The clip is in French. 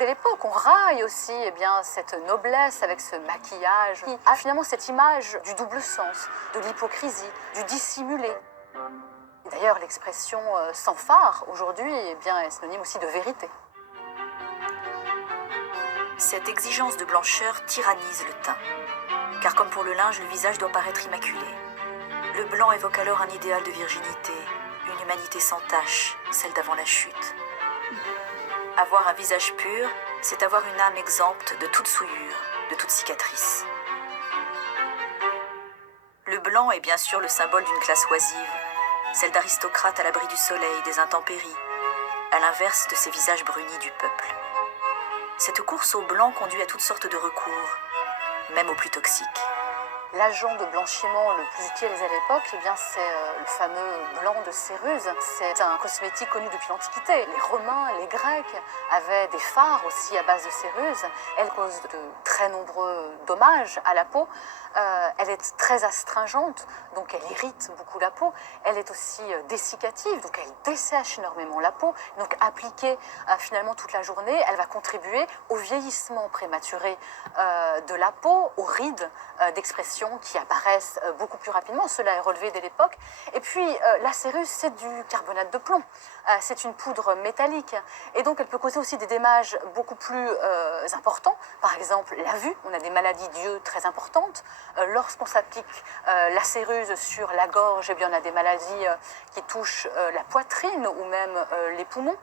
Dès l'époque, on raille aussi cette noblesse avec ce maquillage qui a finalement cette image du double sens, de l'hypocrisie, du dissimulé. D'ailleurs, l'expression sans fard aujourd'hui est synonyme aussi de vérité. Cette exigence de blancheur tyrannise le teint, car comme pour le linge, le visage doit paraître immaculé. Le blanc évoque alors un idéal de virginité, une humanité sans tache, celle d'avant la chute. Avoir un visage pur, c'est avoir une âme exempte de toute souillure, de toute cicatrice. Le blanc est bien sûr le symbole d'une classe oisive, celle d'aristocrates à l'abri du soleil, des intempéries, à l'inverse de ces visages brunis du peuple. Cette course au blanc conduit à toutes sortes de recours, même aux plus toxiques. L'agent de blanchiment le plus utilisé à l'époque, c'est le fameux blanc de Céruse. C'est un cosmétique connu depuis l'Antiquité. Les Romains, les Grecs avaient des fards aussi à base de Céruse. Elle cause de très nombreux dommages à la peau. Elle est très astringente, donc elle irrite beaucoup la peau. Elle est aussi dessiccative, donc elle dessèche énormément la peau. Donc appliquée finalement toute la journée, elle va contribuer au vieillissement prématuré de la peau, aux rides d'expression qui apparaissent beaucoup plus rapidement. Cela est relevé dès l'époque. Et puis la Céruse, c'est du carbonate de plomb. C'est une poudre métallique. Et donc elle peut causer aussi des dommages beaucoup plus importants. Par exemple, la vue. On a des maladies d'yeux très importantes. Lorsqu'on s'applique la Céruse sur la gorge, on a des maladies qui touchent la poitrine ou même les poumons.